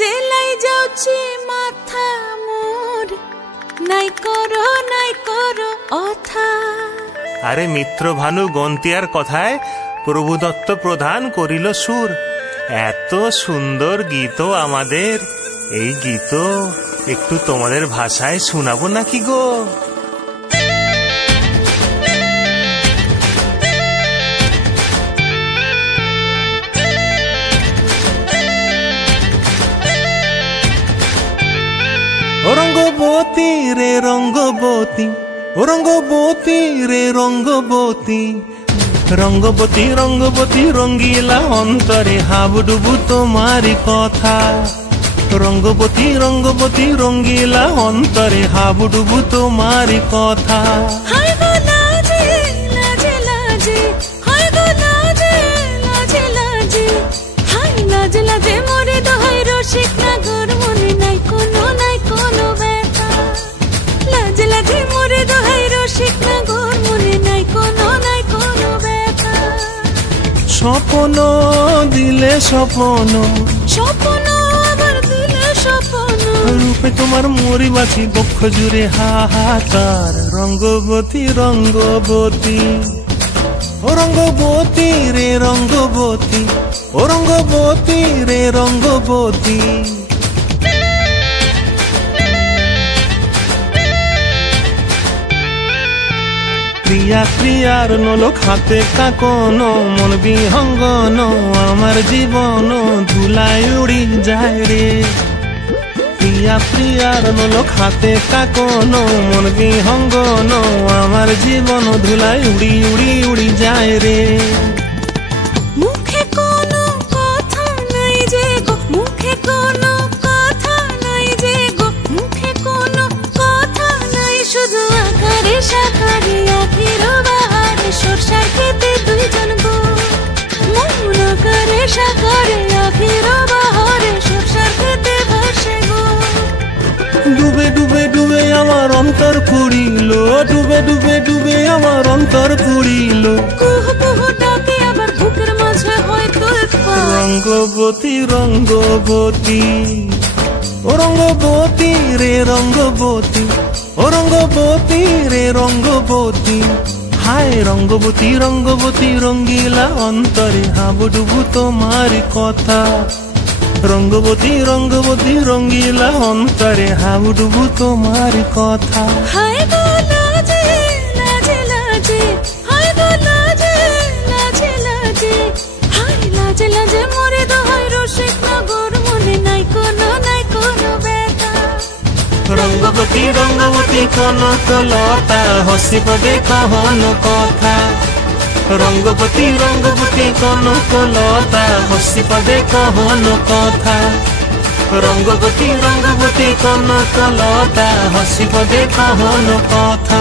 জেলাই যাচ্ছি মাথা মোর নাই করো অথা। আরে মিত্র ভানু গন্তিয়ার কথায় প্রভুদত্ত প্রধান করিল সুর। এত সুন্দর গীত আমাদের, এই গীত একটু তোমাদের ভাষায় শোনাবো নাকি গো? রঙ্গবতী রে রঙ্গবতী, ও রঙ্গবতী রে রঙ্গবতী, রঙ্গবতী রঙ্গবতী রঙ্গিলা অন্তরে হাবুডুবু তোমারি কথা। রঙ্গবতী রঙ্গবতী রঙ্গিলা অন্তরে হাবুডুবু তোমারি কথা। হায় গো লাজে লাজে লাজে, হায় গো লাজে লাজে লাজে, হায় লাজে লাজে মোরে দোহাই রসিক নাগর মনে নাই কোনো ব্যথা। লাজে লাজে মোরে দোহাই রসিক নাগর মনে নাই কোনো ব্যথা। স্বপ্ন দিলে স্বপ্ন, স্বপ্ন আবার দিলে স্বপ্ন, রূপে তোমার মরি বাছি বক্ষ জুড়ে হাহাকার। রঙ্গবতী রঙ্গবতী, ও রঙ্গবতী রে রঙ্গবতী, ও রঙ্গবতী রে রঙ্গবতী। ক্রিয়া ক্রিয়ার নলোক হাতে কাকন, মন বিহঙ্গন আমার জীবন ধুলায় উড়ি যায় রে। প্রিয়া প্রিয়ার নলোক হাতে কাকন, মন বিহঙ্গন আমার জীবন ধুলায় উড়ি উড়ি উড়ি যায় রে। মুখে কোনো কথা নাই যে গো, মুখে কোনো কথা নাই যে গো, মুখে কোনো কথা নাই, শুধু আকারে সাকারে আখির বাহারে সরষার খেতে দুইজন গো। মন আকারে সাকারে আখির বাহারে সরষার খেতে ভাসে গো। ডুবে ডুবে ডুবে আমার অন্তর পুড়িল, ডুবে ডুবে ডুবে আমার অন্তর পুড়িল। কুহ কুহ ডাকে আবার বুকের মাঝে হয় তোলপাড়। রঙ্গবতী রঙ্গবতী, ও রঙ্গবতী রে রঙ্গবতী, ও রঙ্গবতী রে রঙ্গবতী। হায় রঙ্গবতী রঙ্গবতী রঙ্গিলা অন্তরে হাবুডুবু তোমার কথা। রঙ্গবতী রঙ্গবতী রঙ্গিলা অন্তরে হাবুডুবু তোমার কথা। হায় গো লাজে লাজে লাজে, হায় গো লাজে লাজে লাজে, হায় লাজে লাজে মোরে দোহাই রসিক নগর মনে নাই কোনো ব্যথা। রঙ্গবতী রঙ্গবতী কনকলতা হসিব দেখহন কথা। রঙ্গবতী রঙ্গবতী কনকলতা হসিব দেখহন কথা। রঙ্গবতী রঙ্গবতী কনকলতা হসিব দেখহন কথা।